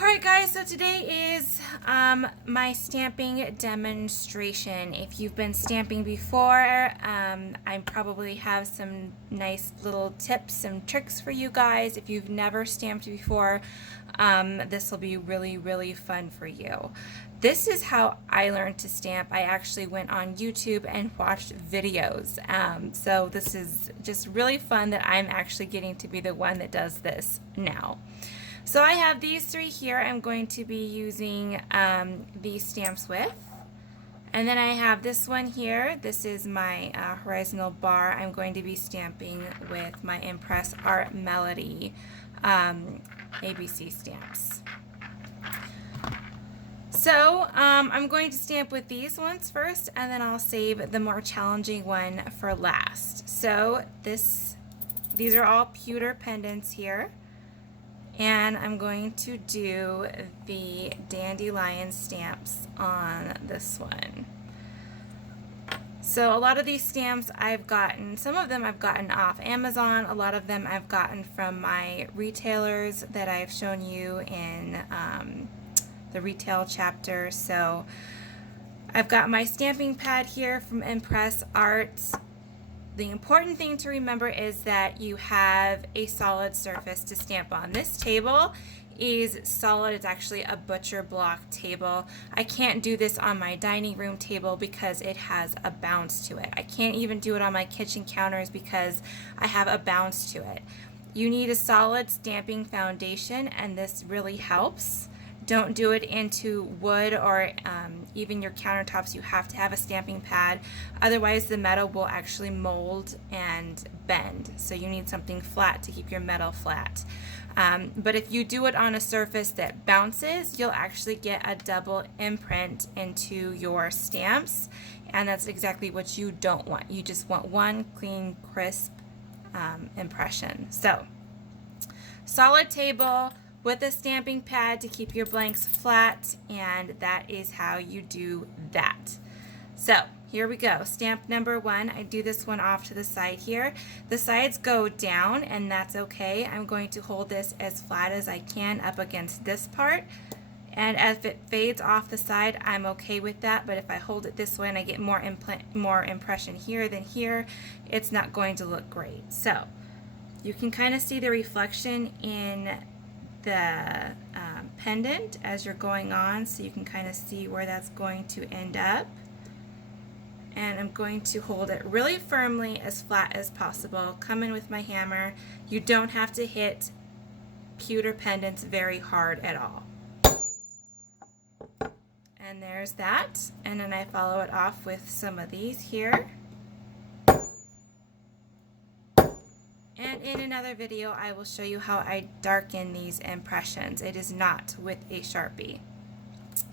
Alright guys, so today is my stamping demonstration. If you've been stamping before, I probably have some nice little tips and tricks for you guys. If you've never stamped before, this will be really fun for you. This is how I learned to stamp. I actually went on YouTube and watched videos. So this is just really fun that I'm actually getting to be the one that does this now. So I have these three here I'm going to be using these stamps with. And then I have this one here. This is my horizontal bar. I'm going to be stamping with my Impress Art Melody ABC stamps. So I'm going to stamp with these ones first, and then I'll save the more challenging one for last. So these are all pewter pendants here. And I'm going to do the dandelion stamps on this one. So a lot of these stamps I've gotten, some of them I've gotten off Amazon, a lot of them I've gotten from my retailers that I've shown you in the retail chapter. So I've got my stamping pad here from Impress Art. The important thing to remember is that you have a solid surface to stamp on. This table is solid. It's actually a butcher block table. I can't do this on my dining room table because it has a bounce to it. I can't even do it on my kitchen counters because I have a bounce to it. You need a solid stamping foundation, and this really helps. Don't do it into wood or even your countertops. You have to have a stamping pad. Otherwise, the metal will actually mold and bend. So you need something flat to keep your metal flat. But if you do it on a surface that bounces, you'll actually get a double imprint into your stamps. And that's exactly what you don't want. You just want one clean, crisp impression. So, solid table with a stamping pad to keep your blanks flat, and that is how you do that. So here we go. Stamp number one. I do this one off to the side here. The sides go down, and that's okay. I'm going to hold this as flat as I can up against this part, and if it fades off the side, I'm okay with that. But if I hold it this way and I get more impression here than here, it's not going to look great. So you can kind of see the reflection in the pendant as you're going on, so you can kind of see where that's going to end up. And I'm going to hold it really firmly, as flat as possible. Come in with my hammer. You don't have to hit pewter pendants very hard at all. And there's that. And then I follow it off with some of these here. And in another video, I will show you how I darken these impressions. It is not with a Sharpie.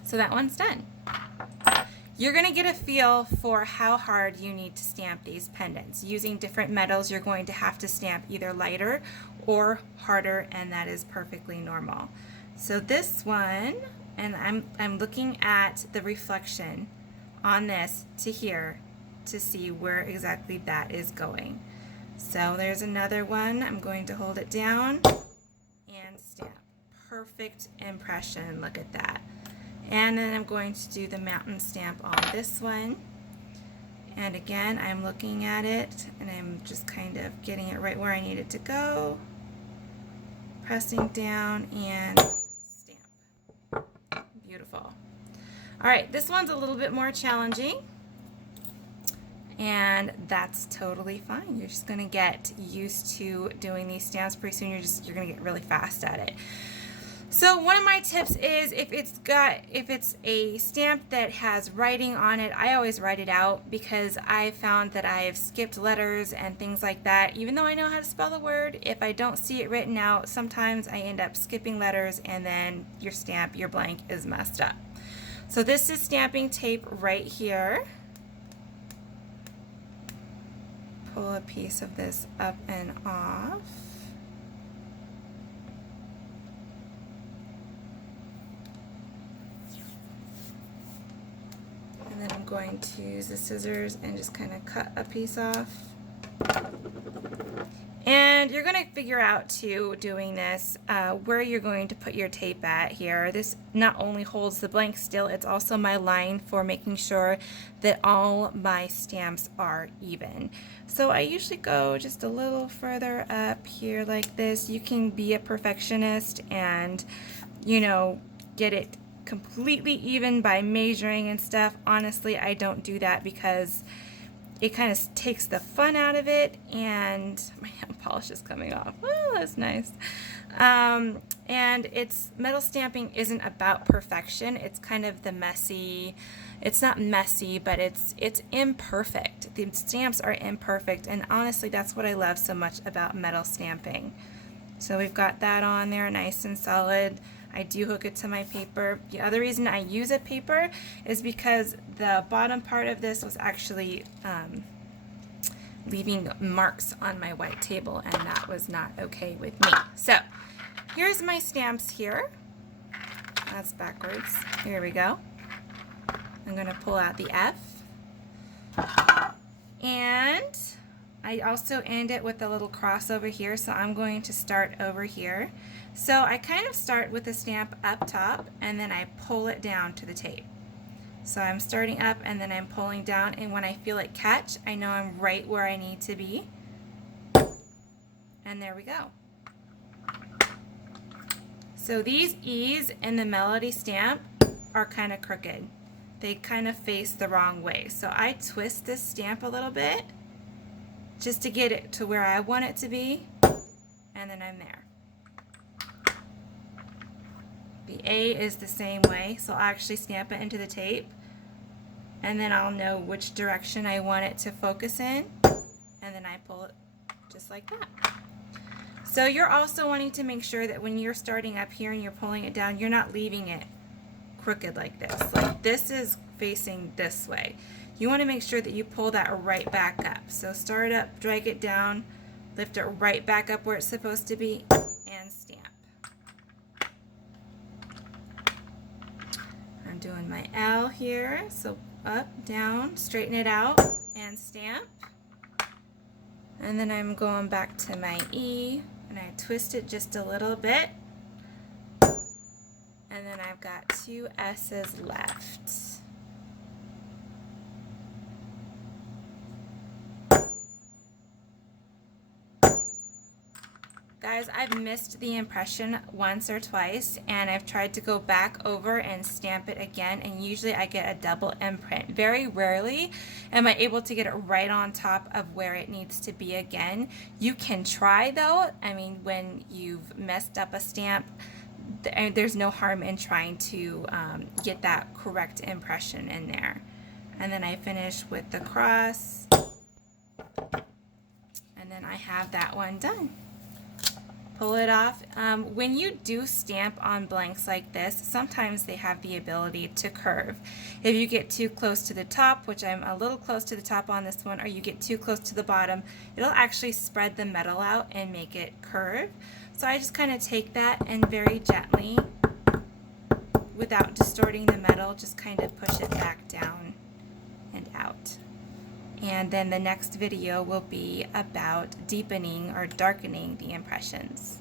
So that one's done. You're going to get a feel for how hard you need to stamp these pendants. Using different metals, you're going to have to stamp either lighter or harder, and that is perfectly normal. So this one, and I'm looking at the reflection on this to here to see where exactly that is going. So there's another one. I'm going to hold it down and stamp. Perfect impression. Look at that. And then I'm going to do the mountain stamp on this one. And again, I'm looking at it and I'm just kind of getting it right where I need it to go. Pressing down and stamp. Beautiful. All right, this one's a little bit more challenging. And that's totally fine. You're just going to get used to doing these stamps. Pretty soon you're going to get really fast at it. So one of my tips is if it's a stamp that has writing on it, I always write it out, because I found that I've skipped letters and things like that. Even though I know how to spell the word, if I don't see it written out, sometimes I end up skipping letters, and then your blank is messed up. So this is stamping tape right here. Pull a piece of this up and off. And then I'm going to use the scissors and just kind of cut a piece off. And you're going to figure out too, doing this, where you're going to put your tape at here. This not only holds the blank still, it's also my line for making sure that all my stamps are even. So I usually go just a little further up here like this. You can be a perfectionist and, you know, get it completely even by measuring and stuff. Honestly, I don't do that because it kind of takes the fun out of it, and my nail polish is coming off. Oh, that's nice. And it's metal stamping isn't about perfection. It's kind of the messy. It's not messy, but it's imperfect. The stamps are imperfect, and honestly, that's what I love so much about metal stamping. So we've got that on there, nice and solid. I do hook it to my paper. The other reason I use a paper is because the bottom part of this was actually leaving marks on my white table, and that was not okay with me. So here's my stamps here. That's backwards. Here we go. I'm going to pull out the F. And I also end it with a little cross over here, so I'm going to start over here. So I kind of start with the stamp up top, and then I pull it down to the tape. So I'm starting up, and then I'm pulling down, and when I feel it catch, I know I'm right where I need to be. And there we go. So these E's in the Melody stamp are kind of crooked. They kind of face the wrong way. So I twist this stamp a little bit just to get it to where I want it to be, and then I'm there. The A is the same way, so I'll actually stamp it into the tape, and then I'll know which direction I want it to focus in, and then I pull it just like that. So you're also wanting to make sure that when you're starting up here and you're pulling it down, you're not leaving it crooked like this. Like this is facing this way. You want to make sure that you pull that right back up. So start up, drag it down, lift it right back up where it's supposed to be, and stamp. I'm doing my L here, so up, down, straighten it out, and stamp. And then I'm going back to my E, and I twist it just a little bit. And then I've got two S's left. Guys, I've missed the impression once or twice, and I've tried to go back over and stamp it again, and usually I get a double imprint. Very rarely am I able to get it right on top of where it needs to be again. You can try though. I mean, when you've messed up a stamp, there's no harm in trying to get that correct impression in there. And then I finish with the cross, and then I have that one done. Pull it off. When you do stamp on blanks like this, sometimes they have the ability to curve. If you get too close to the top, which I'm a little close to the top on this one, or you get too close to the bottom, it'll actually spread the metal out and make it curve. So I just kind of take that and very gently, without distorting the metal, just kind of push it back down and out. And then the next video will be about deepening or darkening the impressions.